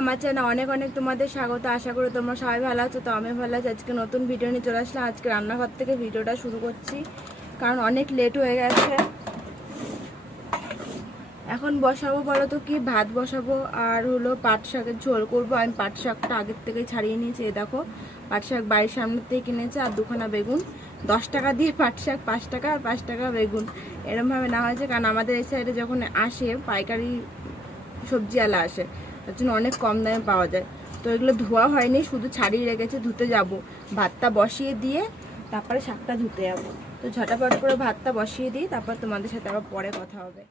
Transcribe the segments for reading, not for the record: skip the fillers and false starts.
আমার চ্যানেলে অনেক অনেক তোমাদের স্বাগত। আশা করি তোমরা সবাই ভালো আছো। তো আমি ভালো আছি। আজকে নতুন ভিডিও নিয়ে চলে আসলাম। আজকে রান্নাঘর থেকে ভিডিওটা শুরু করছি, কারণ অনেক লেট হয়ে গেছে। এখন বসাবো বলো তো কি, ভাত বসাবো আর হলো পাট শাকের ঝোল করবো। আমি পাট শাকটা আগের থেকেই ছাড়িয়ে নিয়েছি। এই দেখো, পাট শাক বাড়ির সামনে থেকে কিনেছে, আর দুখানা বেগুন। 10 টাকা দিয়ে পাট শাক, 5 টাকা, আর 5 টাকা বেগুন, এরমভাবে নেওয়া হয়েছে। কারণ আমাদের এই সাইডে যখন আসে পাইকারি সবজিওয়ালা আসে, তার জন্য অনেক কম দামে পাওয়া যায়। তো এগুলো ধোয়া হয়নি, শুধু ছাড়িয়ে রেখেছে। ধুতে যাব, ভাতটা বসিয়ে দিয়ে তারপরে শাকটা ধুতে যাবো। তো ঝটাপট করে ভাতটা বসিয়ে দিই, তারপর তোমাদের সাথে আবার পরে কথা হবে।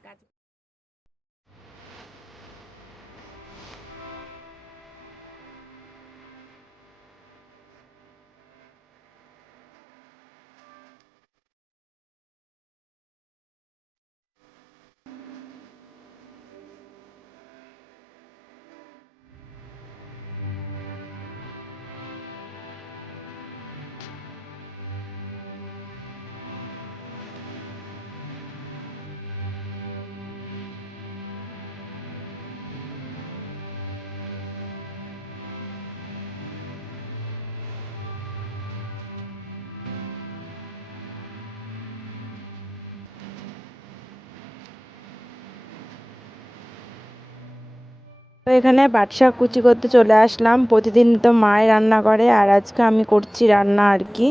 তো এখানে পাট শাক কুচি করতে চলে আসলাম। প্রতিদিন তো মাই রান্না করে, আর আজকে আমি করছি রান্না আর কি।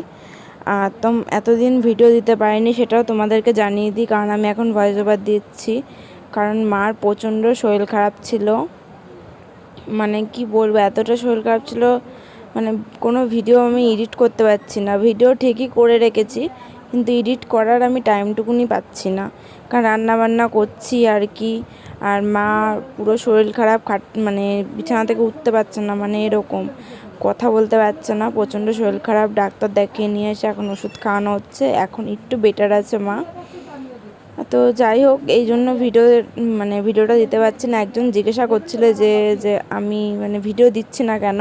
তো এতদিন ভিডিও দিতে পারিনি, সেটাও তোমাদেরকে জানিয়ে দিই, কারণ আমি এখন ভয়েস ওভার দিচ্ছি। কারণ মার প্রচণ্ড শরীর খারাপ ছিল, মানে কি বলবো, এতটা শরীর খারাপ ছিল, মানে কোনো ভিডিও আমি এডিট করতে পারছি না। ভিডিও ঠিকই করে রেখেছি, কিন্তু এডিট করার আমি টাইমটুকুনি পাচ্ছি না, কারণ রান্না বান্না করছি আর কি। আর মা পুরো শরীর খারাপ, মানে বিছানা থেকে উঠতে পারছে না, মানে এরকম কথা বলতে পারছে না, প্রচণ্ড শরীর খারাপ। ডাক্তার দেখিয়ে নিয়ে এসে এখন ওষুধ খাওয়ানো হচ্ছে, এখন একটু বেটার আছে মা। তো যাই হোক, এই জন্য ভিডিওটা দিতে পারছি না। একজন জিজ্ঞাসা করছিল যে যে আমি ভিডিও দিচ্ছি না কেন,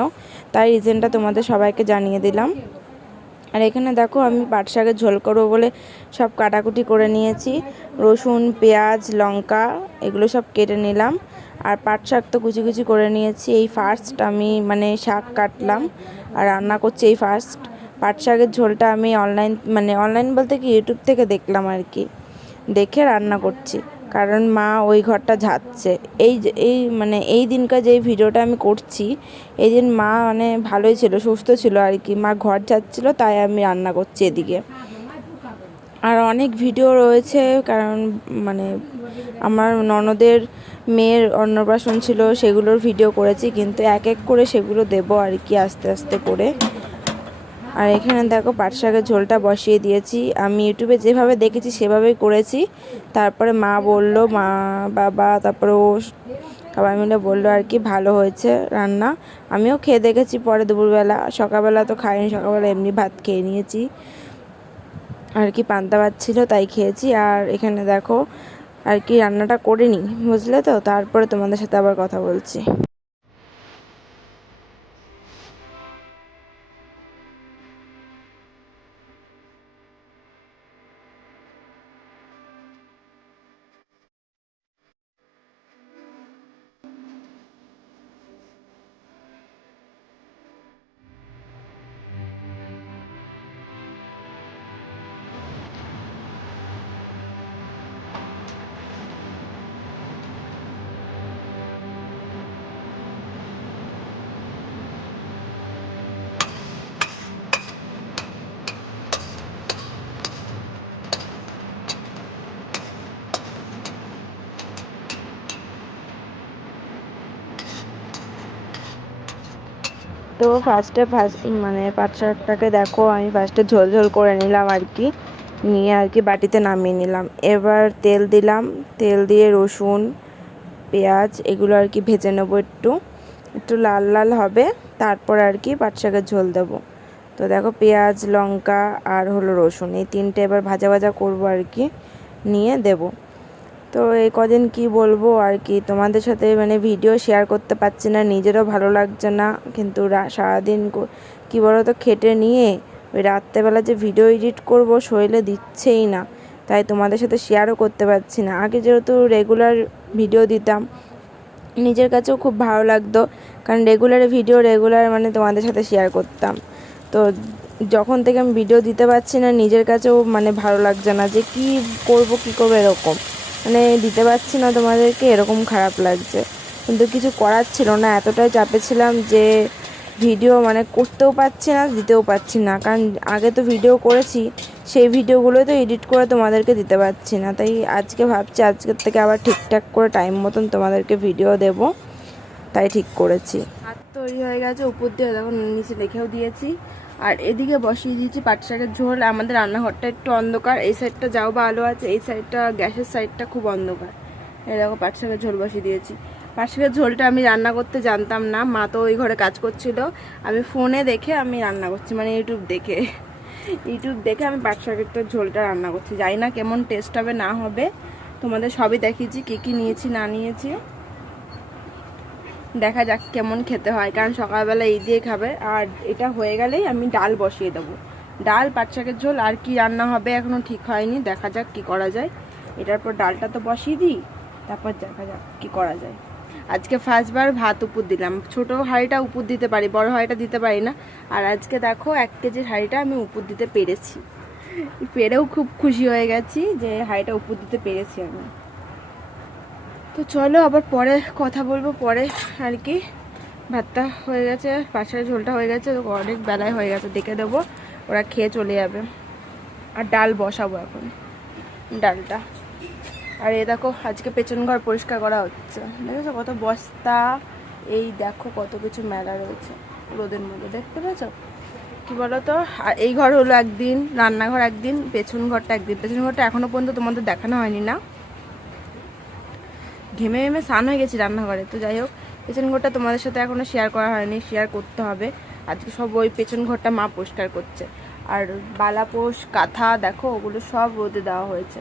তাই রিজনটা তোমাদের সবাইকে জানিয়ে দিলাম। আর এখানে দেখো, আমি পাট শাকের ঝোল করবো বলে সব কাটাকুটি করে নিয়েছি। রসুন, পেঁয়াজ, লঙ্কা এগুলো সব কেটে নিলাম। আর পাট শাক তো কুচি কুচি করে নিয়েছি। এই ফার্স্ট আমি শাক কাটলাম আর রান্না করছি। এই ফার্স্ট পাট শাকের ঝোলটা আমি অনলাইন বলতে কি, ইউটিউব থেকে দেখলাম আর কি, দেখে রান্না করছি। কারণ মা ওই ঘরটা ঝাড়ছে। এই দিনকার যে ভিডিওটা আমি করছি, এই দিন মা ভালোই ছিল, সুস্থ ছিল আর কি। মা ঘর ঝাড়ছিল, তাই আমি রান্না করছি এদিকে। আর অনেক ভিডিও রয়েছে, কারণ আমার ননদের মেয়ের অন্নপ্রাশন ছিল, সেগুলোর ভিডিও করেছি, কিন্তু এক এক করে সেগুলো দেবো আর কি, আস্তে আস্তে করে। আর এখানে দেখো, পাট শাকের ঝোলটা বসিয়ে দিয়েছি। আমি ইউটিউবে যেভাবে দেখেছি সেভাবেই করেছি। তারপরে মা বলল, মা বাবা তারপরে ও সবাই মিলে বললো আর কি, ভালো হয়েছে রান্না। আমিও খেয়ে দেখেছি পরে দুপুরবেলা। সকালবেলা তো খাইনি, সকালবেলা এমনি ভাত খেয়ে নিয়েছি আর কি, পান্তা ভাত ছিল তাই খেয়েছি। আর এখানে দেখো আর কি, রান্নাটা করে নিই, বুঝলে তো, তারপরে তোমাদের সাথে আবার কথা বলছি। তো ফার্স্টে পাট শাকটাকে দেখো, আমি ফার্স্টে ঝোল ঝোল করে নিলাম আর কি, নিয়ে আর কি বাটিতে নামিয়ে নিলাম। এবার তেল দিলাম, তেল দিয়ে রসুন, পেঁয়াজ এগুলো আর কি ভেজে নেবো, একটু একটু লাল লাল হবে, তারপর আর কি পাট শাকের ঝোল দেবো। তো দেখো, পেঁয়াজ, লঙ্কা আর হলো রসুন, এই তিনটে এবার ভাজা ভাজা করবো আর কি, নিয়ে দেবো। তো এই কদিন কি বলবো আর কি, তোমাদের সাথে ভিডিও শেয়ার করতে পারছি না, নিজেরও ভালো লাগছে না। কিন্তু সারাদিন কি বলো তো, খেটে নিয়ে ওই রাত্রেবেলা যে ভিডিও এডিট করব, শরীরে দিচ্ছেই না, তাই তোমাদের সাথে শেয়ারও করতে পারছি না। আগে যেহেতু রেগুলার ভিডিও দিতাম, নিজের কাছেও খুব ভালো লাগতো, কারণ রেগুলার মানে তোমাদের সাথে শেয়ার করতাম। তো যখন থেকে আমি ভিডিও দিতে পারছি না, নিজের কাছেও মানে ভালো লাগছে না, যে কি করব এরকম মানে দিতে পারছি না তোমাদেরকে, এরকম খারাপ লাগছে। কিন্তু কিছু করার ছিল না, এতটাই চাপে ছিলাম যে ভিডিও মানে করতেও পারছি না, দিতেও পারছি না। কারণ আগে তো ভিডিও করেছি, সেই ভিডিওগুলো তো এডিট করে তোমাদেরকে দিতে পারছি না। তাই আজকে ভাবছি আজকের থেকে আবার ঠিকঠাক করে টাইম মতন তোমাদেরকে ভিডিও দেব, তাই ঠিক করেছি। হাত তৈরি হয়ে গেছে, উপর দিয়ে দেখো নিচে রেখেও দিয়েছি। আর এদিকে বসিয়ে দিয়েছি পাট শাকের ঝোল। আমাদের রান্নাঘরটা একটু অন্ধকার, এই সাইডটা যাও বা আলো আছে, এই সাইডটা গ্যাসের সাইডটা খুব অন্ধকার। এই দেখো পাট শাকের ঝোল বসিয়ে দিয়েছি। পাট শাকের ঝোলটা আমি রান্না করতে জানতাম না, মা তো ওই ঘরে কাজ করছিল, আমি ফোনে দেখে আমি রান্না করছি, মানে ইউটিউব দেখে আমি পাট শাকের ঝোলটা রান্না করছি। জানি না কেমন টেস্ট হবে না হবে, তোমাদের সবই দেখিয়েছি, কী নিয়েছি না নিয়েছি, দেখা যাক কেমন খেতে হয়। কারণ সকালবেলা এই দিয়ে খাবে। আর এটা হয়ে গেলেই আমি ডাল বসিয়ে দেবো, ডাল, পাট শাকের ঝোল। আর কি রান্না হবে এখনও ঠিক হয়নি, দেখা যাক কি করা যায়। এটার পর ডালটা তো বসিয়ে দিই, তারপর দেখা যাক কি করা যায়। আজকে ফার্স্টবার ভাত উপর দিলাম, ছোট হাঁড়িটা উপর দিতে পারি, বড় হাঁড়িটা দিতে পারি না। আর আজকে দেখো 1 কেজির হাঁড়িটা আমি উপর দিতে পেরেছি, পেরেও খুব খুশি হয়ে গেছি যে হাঁড়িটা উপর দিতে পেরেছি আমি। তো চলো আবার পরে কথা বলবো, পরে আর কি। ভাতটা হয়ে গেছে, পাশের ঝোলটা হয়ে গেছে, অনেক বেলায় হয়ে গেছে, দেখে দেবো, ওরা খেয়ে চলে যাবে। আর ডাল বসাবো এখন, ডালটা। আর এই দেখো আজকে পেছন ঘর পরিষ্কার করা হচ্ছে, দেখেছো কত বস্তা, এই দেখো কত কিছু মেলা রয়েছে রোদের মধ্যে, দেখতে পেয়েছ কি বলো তো। আর এই ঘর হলো একদিন, রান্নাঘর একদিন, পেছন ঘরটা একদিন। পেছন ঘরটা এখনো পর্যন্ত তোমাদের দেখানো হয়নি না, ঘেমে স্নান হয়ে গেছি রান্নাঘরে। তো যাই হোক, পেছন ঘরটা তোমাদের সাথে এখনো শেয়ার করা হয়নি, শেয়ার করতে হবে আজকে। সব ওই পেছন ঘরটা মা পরিষ্কার করছে। আর বালাপোষ কাঁথা দেখো, ওগুলো সব রোদে দেওয়া হয়েছে,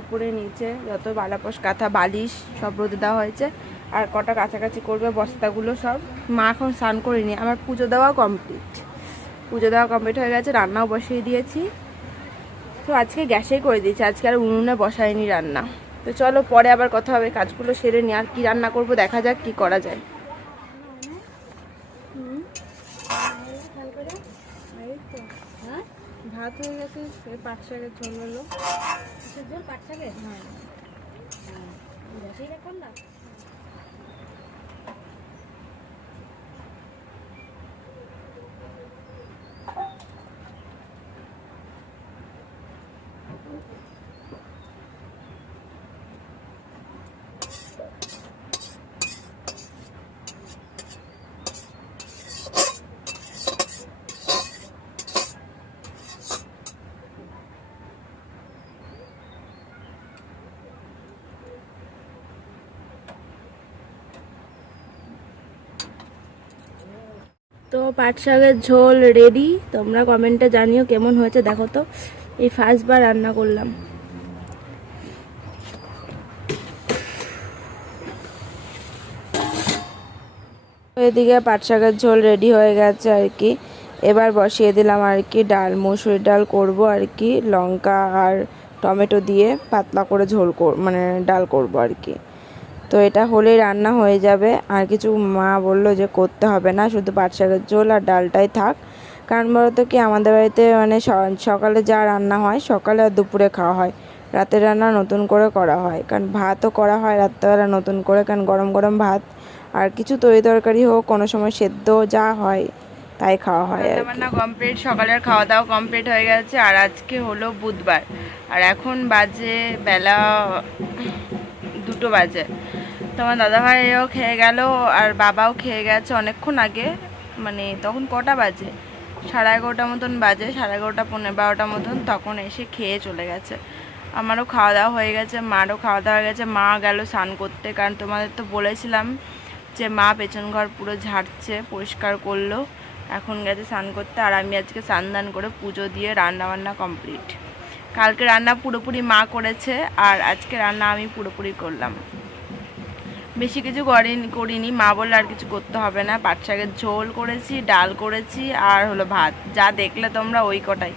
উপরে নিচে যত বালাপোষ কাঁথা বালিশ সব রোদে দেওয়া হয়েছে। আর কটা কাছাকাছি করবে বস্তাগুলো সব। মা এখন স্নান করিনি, আমার পুজো দেওয়া কমপ্লিট হয়ে গেছে, রান্নাও বসিয়ে দিয়েছি। তো আজকে গ্যাসেই করে দিয়েছি, আজকে আর উনুনে বসাইনি রান্না। তো চলো পরে আবার কথা হবে, কাজগুলো সেরে নিই। আর কি রান্না করব দেখা যাক কি করা যায়। ভাত হয়ে গেছে, পাট শাকের ঝোল হলো। পাট শাকের, হ্যাঁ গ্যাসেই রাখলাম না। তো পাট শাকের ঝোল রেডি, তোমরা কমেন্টে জানিও কেমন হয়েছে। দেখো তো, এই ফার্স্টবার রান্না করলাম। এদিকে পাট শাকের ঝোল রেডি হয়ে গেছে আর কি। এবার বসিয়ে দিলাম আর কি ডাল, মুসুরির ডাল করব আর কি, লঙ্কা আর টমেটো দিয়ে পাতলা করে ঝোল মানে ডাল করব আর কি। তো এটা হলেই রান্না হয়ে যাবে, আর কিছু মা বললো যে করতে হবে না, শুধু পাট শাকের ঝোল আর ডালটাই থাক। কারণ বলতো কি, আমাদের বাড়িতে মানে সকালে যা রান্না হয় সকালে আর দুপুরে খাওয়া হয়, রাতের রান্না নতুন করে করা হয়। কারণ ভাতও করা হয় রাত্রেবেলা নতুন করে, কারণ গরম গরম ভাত আর কিছু তরি তরকারি হোক, কোনো সময় সেদ্ধ যা হয় তাই খাওয়া হয়। রান্না কমপ্লিট, সকালের খাওয়া দাওয়া কমপ্লিট হয়ে গেছে। আর আজকে হলো বুধবার, আর এখন বাজে বেলা 2টো বাজে। তোমার দাদাভাইও খেয়ে গেল আর বাবাও খেয়ে গেছে অনেকক্ষণ আগে, মানে তখন কটা বাজে, 11:30 মতন বাজে, 11:30 12:30 মতন, তখন এসে খেয়ে চলে গেছে। আমারও খাওয়া দাওয়া হয়ে গেছে, মারও খাওয়া দাওয়া হয়ে গেছে। মা গেল স্নান করতে, কারণ তোমাদের তো বলেছিলাম যে মা পেছন ঘর পুরো ঝাড়ছে, পরিষ্কার করলো, এখন গেছে স্নান করতে। আর আমি আজকে স্নান দান করে পুজো দিয়ে রান্নাবান্না কমপ্লিট। কালকে রান্না পুরোপুরি মা করেছে, আর আজকে রান্না আমি পুরোপুরি করলাম, বেশি কিছু করিনি। মা বললে আর কিছু করতে হবে না, পাট শাকের ঝোল করেছি, ডাল করেছি, আর হলো ভাত, যা দেখলে তোমরা ওই কটাই।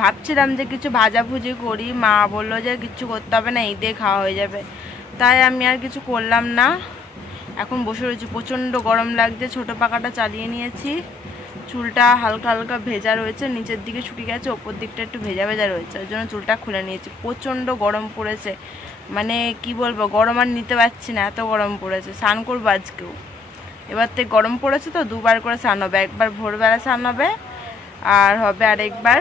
ভাবছিলাম যে কিছু ভাজাভুজি করি, মা বললো যে কিছু করতে হবে না, এই দিয়ে খাওয়া হয়ে যাবে, তাই আমি আর কিছু করলাম না। এখন বসে রয়েছি, প্রচণ্ড গরম লাগছে। ছোটো পাখাটা চালিয়ে নিয়েছি, চুলটা হালকা হালকা ভেজা রয়েছে, নিচের দিকে শুকিয়ে গেছে, ওপর দিকটা একটু ভেজা ভেজা রয়েছে, ওই জন্য চুলটা খুলে নিয়েছি। প্রচণ্ড গরম পড়েছে, মানে কি বলবো, গরম আর নিতে পারছি না, এত গরম পড়েছে। স্নান করবো আজকেও, এবার থেকে গরম পড়েছে তো দুবার করে স্নান হবে, একবার ভোরবেলা স্নান হবে আর হবে আরেকবার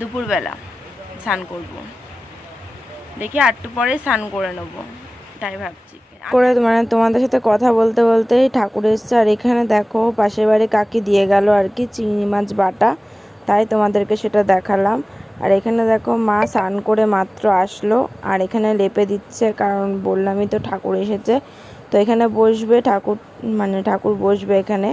দুপুরবেলা স্নান করব। দেখি একটু পরে স্নান করে নেবো, তাই ভাবছি করে। মানে তোমাদের সাথে কথা বলতে বলতেই ঠাকুর এসছে। আর এখানে দেখো পাশের বাড়ি কাকি দিয়ে গেল আর কি চিংড়ি মাছ বাটা, তাই তোমাদেরকে সেটা দেখালাম। আর এখানে দেখো মা স্নান করে মাত্র আসলো, আর এখানে লেপে দিচ্ছে, কারণ বললামই তো ঠাকুর এসেছে, তো এখানে বসবে ঠাকুর, মানে ঠাকুর বসবে এখানে।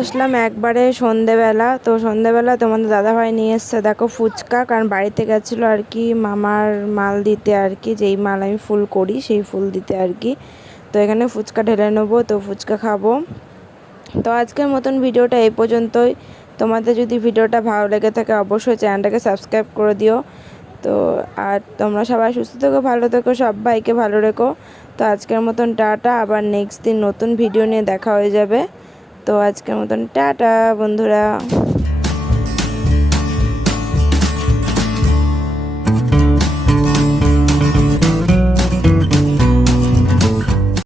আসলাম একবারে সন্ধেবেলা। তো সন্ধেবেলা তোমাদের দাদাভাই নিয়ে এসছে দেখো ফুচকা, কারণ বাড়িতে গেছিলো আর কি মামার মাল দিতে আর কি, যেই মাল আমি ফুল করি সেই ফুল দিতে আর কি। তো এখানে ফুচকা ঢেলে নেবো, তো ফুচকা খাবো। তো আজকের মতন ভিডিওটা এই পর্যন্তই। তোমাদের যদি ভিডিওটা ভালো লেগে থাকে অবশ্যই চ্যানেলটাকে সাবস্ক্রাইব করে দিও। তো আর তোমরা সবাই সুস্থ থেকো, ভালো থেকো, সবাইকে ভালো রেখো। তো আজকের মতন টাটা, আবার নেক্সট দিন নতুন ভিডিও নিয়ে দেখা হয়ে যাবে। তো আজকের মতন টাটা বন্ধুরা।